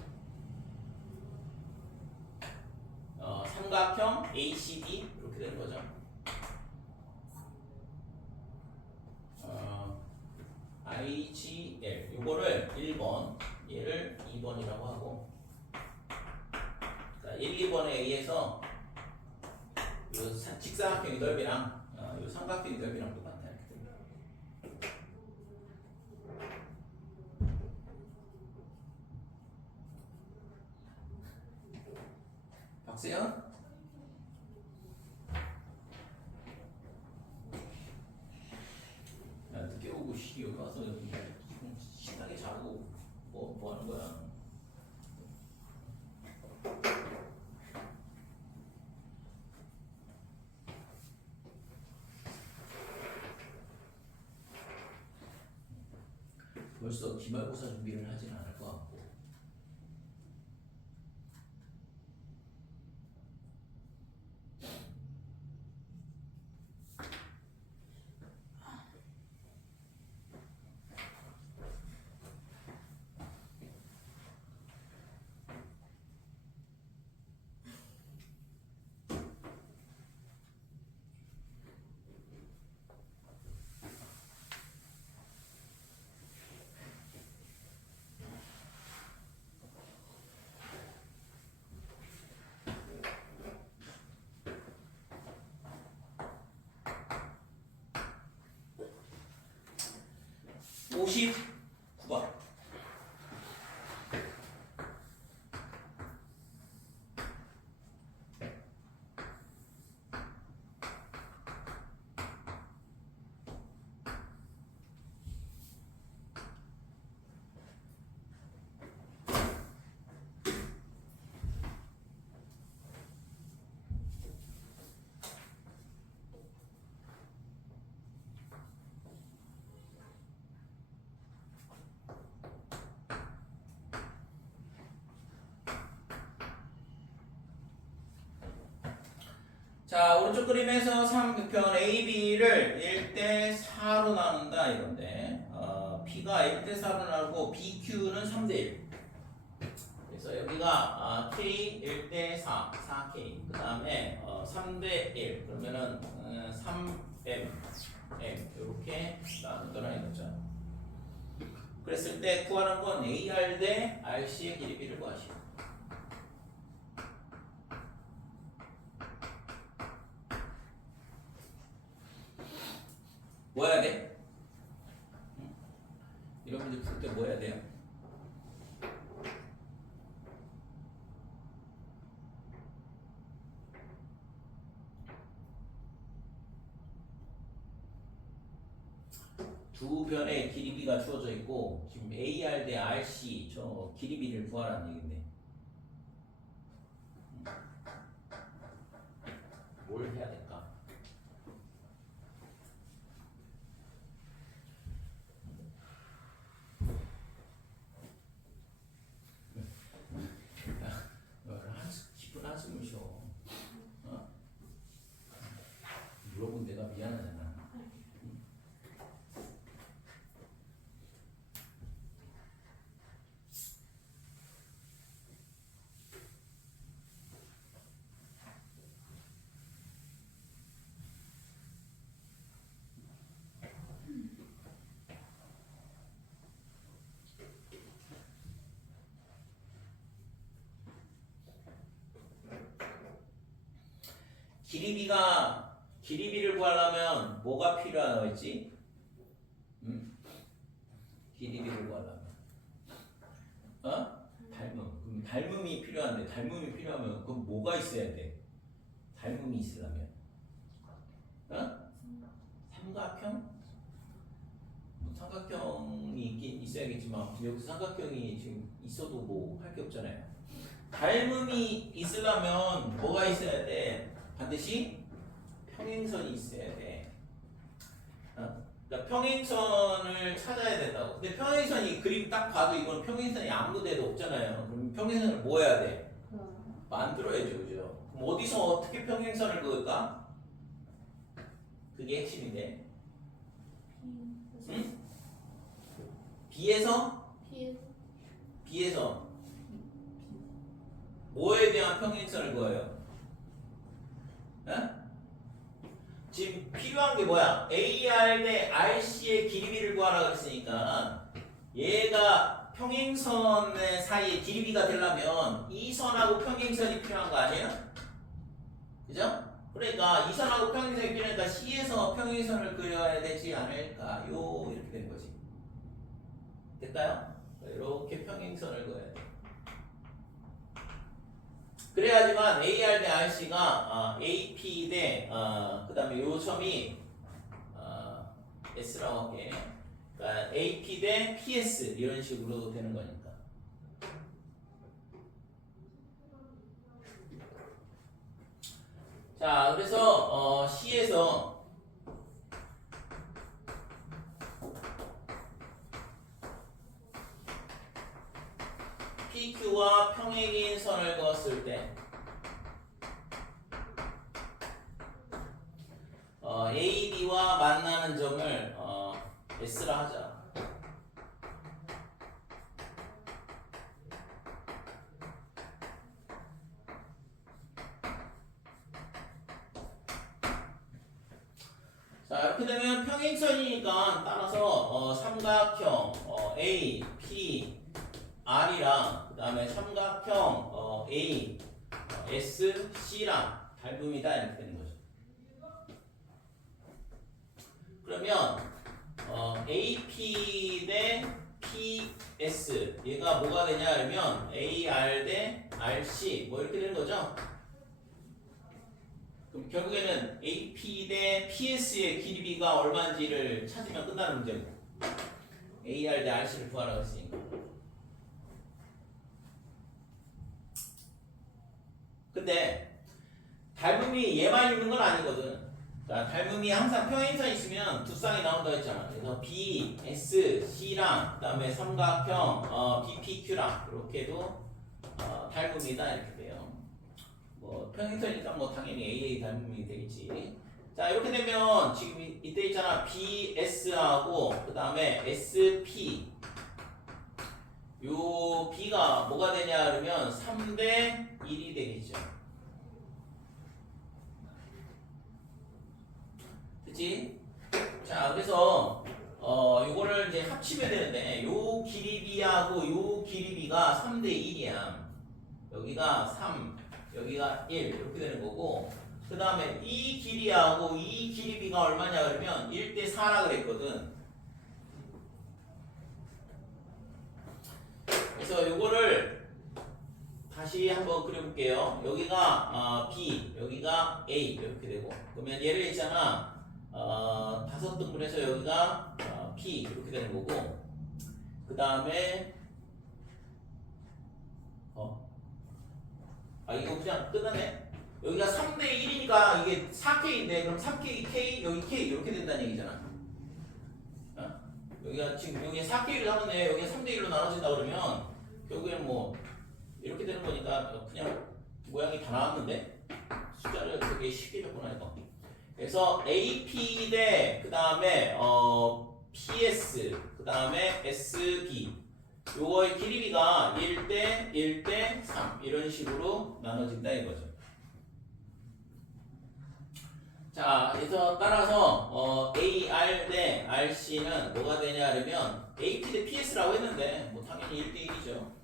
삼각형 ACD 이렇게 되는 거죠. IGL 요거를 1번 얘를 2번이라고 하고 그러니까 1, 2번에 의해서 요 직사각형의 넓이랑 요 삼각형의 넓이랑 똑같아 이렇게 됩니다. 박세현? 야, 늦게 오고 여기 와서 지금 식당에 자고 뭐 하는 거야? 벌써 기말고사 준비를 하진 않을 것 같고. (59번) 자, 오른쪽 그림에서 삼각형 AB를 1대4로 나눈다 이건데 P가 1대4로 나누고 BQ는 3대1 그래서 여기가 K 1대4 4K 그 다음에 3대1 그러면은 3M M 이렇게 나누더라 이거죠. 그랬을 때 구하는 건 AR 대 RC의 길이비를 구하시고 뭐 해야 돼? 이런 문제 풀 때 뭐 해야 돼요? 두 변의 길이비가 주어져 있고 지금 AR 대 RC 저 길이비를 구하라는 얘기인데 뭘 해야 될까? 깊은 한숨을 쉬어. 물어본 내가 미안하잖아. 길이비를 구하려면 뭐가 필요하다고 했지? 길이비를 구하려면 닮음. 그럼 닮음이 필요한데 닮음이 필요하면 그럼 뭐가 있어야 돼? 닮음이 있으려면 삼각형? 삼각형이 있긴 있어야겠지만 여기서 삼각형이 지금 있어도 뭐 할 게 없잖아요. 닮음이 있으려면 뭐가 있어야 돼? 반드시 평행선이 있어야 돼. 그러니까 평행선을 찾아야 된다고. 근데 평행선이 그림 딱 봐도 이거는 평행선이 아무 데도 없잖아요. 그럼 평행선을 뭐 해야 돼? 만들어야죠, 그죠? 그럼 어디서 어떻게 평행선을 그을까? 그게 핵심인데. 응? B에서 뭐에 대한 평행선을 그어요? 에? 지금 필요한 게 뭐야? AR 대 RC의 길이비를 구하라 그랬으니까 얘가 평행선의 사이에 길이비가 되려면 이 선하고 평행선이 필요한 거 아니에요? 그죠? 그러니까 이 선하고 평행선이 필요하니까 C에서 평행선을 그려야 되지 않을까요? 이렇게 되는 거지. 될까요? 이렇게 평행선을 그어야 돼. 그래야지만 AR 대 RC가 AP 대 그 다음에 요 점이 S라고 할게. 그러니까 AP 대 PS 이런 식으로 되는 거니까. 자, 그래서 C에서 PQ와 평행인 선을 그었을 때 AB와 만나는 점을 S라 하자. 자, 이렇게 되면 평행선이니까 따라서 삼각형 A, P, R이랑 그 다음에 삼각형 A, S, C랑 닮음이다 이렇게 되는 거죠. 그러면 AP 대 PS 얘가 뭐가 되냐 그러면 AR 대 RC 뭐 이렇게 되는 거죠. 그럼 결국에는 AP 대 PS의 길이비가 얼마인지를 찾으면 끝나는 문제고 AR 대 RC를 구하라고 했으니까. 근데 닮음이 얘만 있는 건 아니거든. 자, 닮음이 항상 평행선 있으면 두 쌍이 나온다고 했잖아. 그래서 B, S, C랑 그다음에 삼각형 BPQ랑 이렇게도 닮음이다 이렇게 돼요. 뭐 평행선이니까 뭐 당연히 AA 닮음이 되겠지. 자, 이렇게 되면 지금 이때 있잖아. BS하고 그다음에 SP 요 B가 뭐가 되냐 그러면 3대 1이 되겠죠. 그치? 자, 그래서 요거를 이제 합치면 되는데 요 길이비하고 요 길이비가 3대 1이야. 여기가 3, 여기가 1 이렇게 되는 거고 그 다음에 이 길이하고 이 길이비가 얼마냐 그러면 1대 4라 그랬거든. 그래서 요거를 다시 한번 그려볼게요. 여기가 B, 여기가 A 이렇게 되고 그러면 얘를 있잖아. 5등분해서 여기가 P 이렇게 되는 거고 그 다음에 이거 그냥 끝났네. 여기가 3대 1이니까 이게 4K인데 그럼 3K, K, 여기 K 이렇게 된다는 얘기잖아. 여기가 지금 여기 4K를 하는데 여기가 3대 1로 나눠진다 그러면 결국에는 뭐 이렇게 되는 거니까 그냥 모양이 다 나왔는데 숫자를 되게 쉽게 적구나 이거. 그래서 AP 대 그 다음에 PS 그 다음에 SB 요거의 길이비가 1대 1대 3 이런 식으로 나눠진다 이거죠. 자, 그래서 따라서 AR 대 RC는 뭐가 되냐 그러면 AP 대 PS라고 했는데 뭐 당연히 1대 1이죠.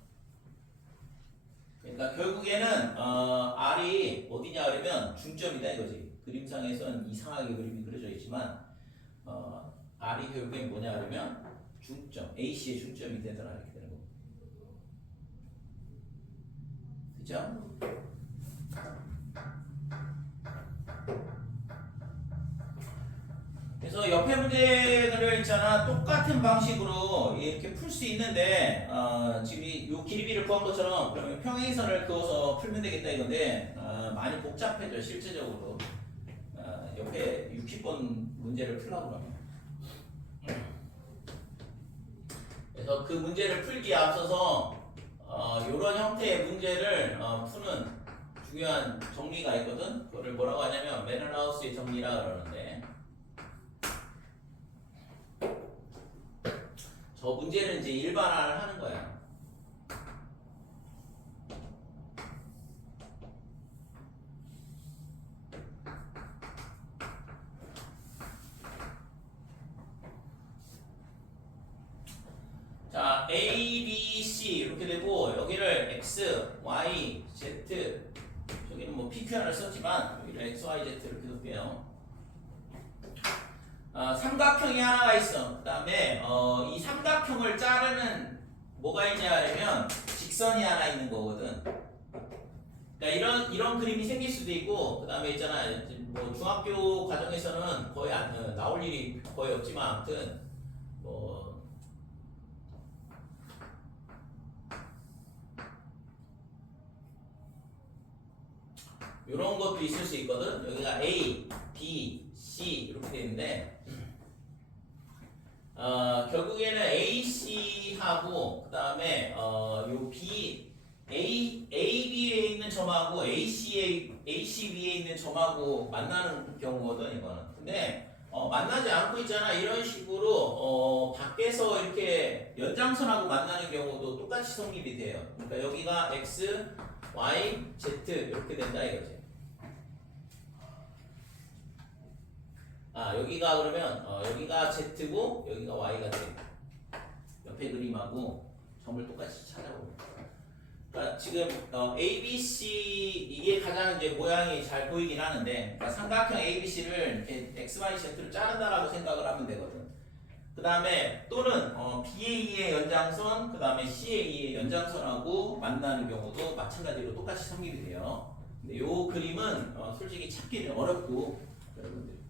그러니까 결국에는 R이 어디냐 그러면 중점이다 이거지. 그림상에서는 이상하게 그림이 그려져 있지만 R이 결국엔 뭐냐 그러면 중점, AC의 중점이 되더라 이렇게 되는 거고. 그죠? 그래서 옆에 문제들 있잖아. 똑같은 방식으로 이렇게 풀 수 있는데 지금 이 길이비를 구한 것처럼 그러면 평행선을 그어서 풀면 되겠다 이건데 많이 복잡해져 실제적으로. 옆에 60번 문제를 풀라고 그러면. 그래서 그 문제를 풀기에 앞서서 이런 형태의 문제를 푸는 중요한 정리가 있거든. 그거를 뭐라고 하냐면 메널하우스의 정리라 그러는데. 저 문제는 이제 일반화를 하는 거야. 자, A, B, C 이렇게 되고 여기를 X, Y, Z 저기는 뭐 PQR을 썼지만 여기를 X, Y, Z 이렇게 놓을게요. 삼각형이 하나가 있어. 그 다음에 이 삼각형을 자르는 뭐가 있냐 하면 직선이 하나 있는 거거든. 그러니까 이런 그림이 생길 수도 있고, 그 다음에 있잖아, 뭐 중학교 과정에서는 거의 나올 일이 거의 없지만 아무튼 뭐 이런 것도 있을 수 있거든. 여기가 A, B, C 이렇게 되는데. 결국에는 AC하고 그 다음에 요 B AB에 있는 점하고 ACB에 있는 점하고 만나는 경우거든 이거는. 근데 만나지 않고 있잖아. 이런 식으로 밖에서 이렇게 연장선하고 만나는 경우도 똑같이 성립이 돼요. 그러니까 여기가 X, Y, Z 이렇게 된다 이거지. 여기가 그러면 여기가 Z고 여기가 Y가 돼. 옆에 그림하고 점을 똑같이 찾아보면. 그러니까 지금 A, B, C 이게 가장 이제 모양이 잘 보이긴 하는데, 그러니까 삼각형 A, B, C를 이렇게 X, Y, Z를 자른다라고 생각을 하면 되거든. 그 다음에 또는 BA의 연장선, 그 다음에 CA의 연장선하고 만나는 경우도 마찬가지로 똑같이 성립이 돼요. 근데 요 그림은 솔직히 찾기는 어렵고 여러분들.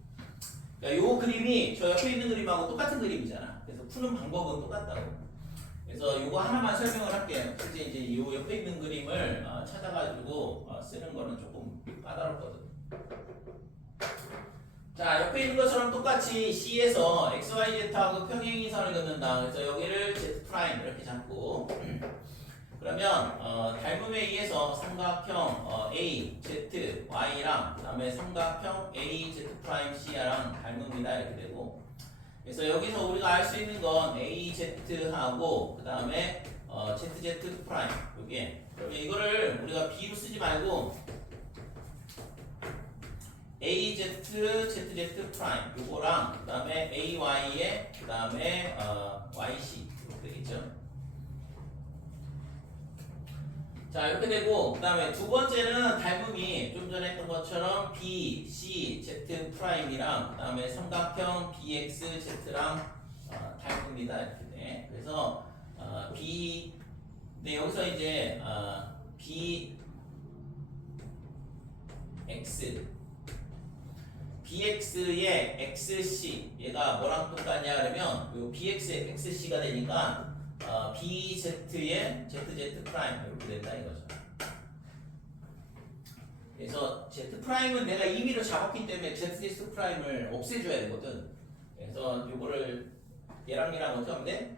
그러니까 요 그림이 저 옆에 있는 그림하고 똑같은 그림이잖아. 그래서 푸는 방법은 똑같다고. 그래서 요거 하나만 설명을 할게요. 실제 이제 요 옆에 있는 그림을 찾아가지고 쓰는 거는 조금 까다롭거든. 자, 옆에 있는 것처럼 똑같이 C에서 XYZ하고 평행이선을 긋는다. 그래서 여기를 Z' 이렇게 잡고 그러면 닮음에 의해서 삼각형 A, Z, Y랑 그 다음에 삼각형 A, Z', C랑 닮음이다 이렇게 되고, 그래서 여기서 우리가 알 수 있는 건 AZ하고 그 다음에 ZZ' 요게. 그러면 이거를 우리가 B로 쓰지 말고 AZ, ZZ' 요거랑 그 다음에 AY에 그 다음에 YC 이렇게 되겠죠. 자, 이렇게 되고, 그 다음에 두 번째는 닮음이 좀 전에 했던 것처럼 B, C, Z'이랑 그 다음에 삼각형 BX, Z랑 닮음이다 이렇게 돼. 그래서 B, 네, 여기서 이제 BX, BX의 XC 얘가 뭐랑 똑같냐 그러면 요 BX의 XC가 되니까 BZ의 ZZ' 이렇게 된다 이거죠. 그래서 Z'은 내가 임의로 잡았기 때문에 ZZ'을 없애줘야 되거든. 그래서 요거를 얘랑 어떻게 하면 돼?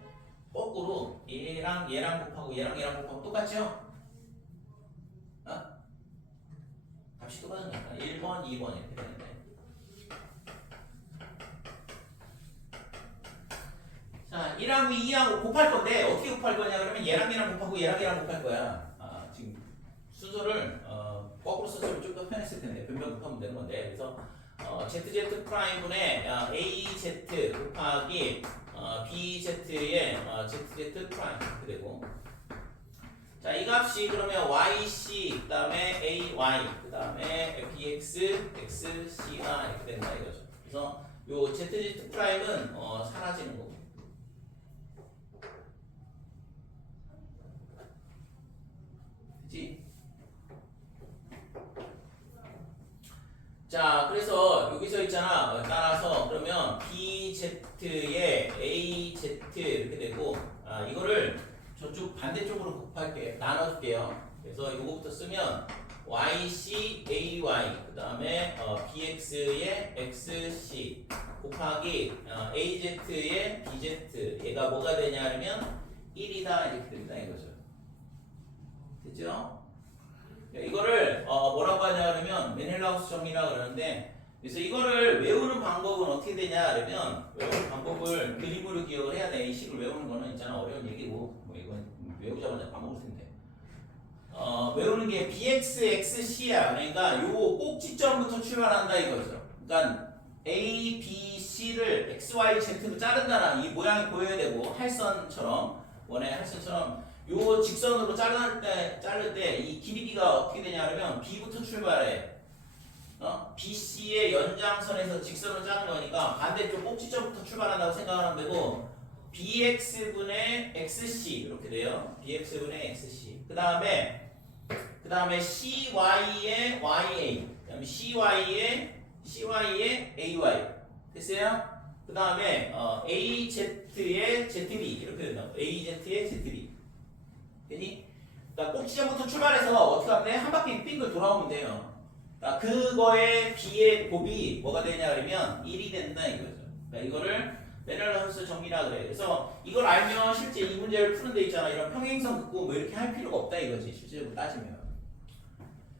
거꾸로 얘랑 곱하고 얘랑 곱하고 똑같죠? 값이 똑같은 거니까 1번, 2번 이렇게 되는데. 자, 1하고 2하고 곱할 건데 어떻게 곱할 거냐 그러면 얘랑 곱하고 얘랑 곱할 거야. 지금 순서를 거꾸로 썼으면 좀 더 편했을 텐데 변명 곱하면 되는 건데, 그래서 ZZ'분의 AZ 곱하기 BZ의 ZZ' 이렇게 되고, 자, 이 값이 그러면 YC 그 다음에 AY 그 다음에 BX, XC가 이렇게 된다 이거죠. 그래서 요 ZZ' 사라지는 거고. 그치? 자, 그래서 여기서 있잖아. 따라서 그러면 뭐냐면 BZ에 AZ 이렇게 되고 이거를 저쪽 반대쪽으로 곱할게요. 나눠줄게요. 그래서 요거부터 쓰면 YC AY 그 다음에 BX에 XC 곱하기 AZ에 BZ 얘가 뭐가 되냐면 1이다 이렇게 됩니다 이거죠. 됐죠? 이거를 뭐라고 하냐 그러면 메넬하우스 정리라고 그러는데 그래서 이거를 외우는 방법은 어떻게 되냐 그러면 외우는 방법을 그림으로 기억을 해야 돼. 이 식을 외우는 거는 있잖아 어려운 얘기고 뭐 이건 외우자마자 까먹을 텐데 외우는 게 BXXC야. 그러니까 요 꼭지점부터 출발한다 이거죠. 그러니까 A, B, C를 X, Y, Z로 자른다는 이 모양이 보여야 되고 할선처럼 원의 할선처럼 요 직선으로 자를 때 이 길이가 어떻게 되냐 그러면 B부터 출발해. BC의 연장선에서 직선을 짜는 거니까 반대쪽 꼭지점부터 출발한다고 생각하면 되고 BX분의 XC 이렇게 돼요. BX분의 XC. 그 다음에 CY의 YA. 그 다음에 CY의 AY. 됐어요? 그 다음에 AZ의 ZB 이렇게 된다고. AZ의 ZB. 되니? 그러니까 꼭지점부터 출발해서 어떻게 하면 돼? 한 바퀴 빙글 돌아오면 돼요. 그러니까 그거의 B의 곱이 뭐가 되냐 그러면 1이 된다 이거죠. 그러니까 이거를 메넬하우스 정리라 그래. 그래서 이걸 알면 실제 이 문제를 푸는 데 있잖아. 이런 평행선 긋고 뭐 이렇게 할 필요가 없다 이거지. 실제로 따지면.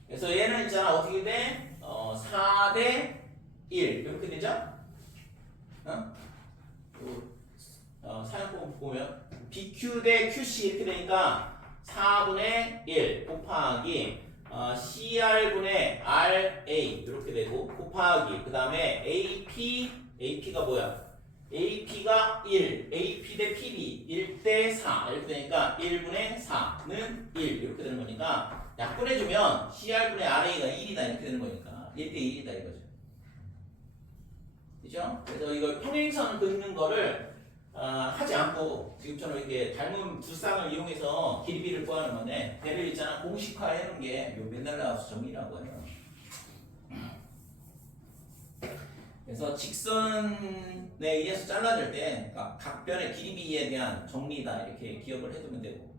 그래서 얘는 있잖아. 어떻게 돼? 4대 1 이렇게 되죠? 사용법 보면 BQ 대 QC 이렇게 되니까 4분의 1 곱하기 CR분의 RA 이렇게 되고 곱하기 그 다음에 AP가 뭐야? AP가 1, AP 대 PB 1대 4 이렇게 되니까 1분의 4는 1 이렇게 되는 거니까 약분해주면 CR분의 RA가 1이다 이렇게 되는 거니까 1대 1이다 이거죠. 그죠? 그래서 이걸 평행선 긋는 거를 하지 않고 지금처럼 이렇게 닮은 두 쌍을 이용해서 길이비를 구하는 건데 배를 있잖아 공식화 해놓은 게 요 메넬하우스 정리라고 해요. 그래서 직선에 의해서 잘라질 때 각 변의 길이비에 대한 정리다 이렇게 기억을 해두면 되고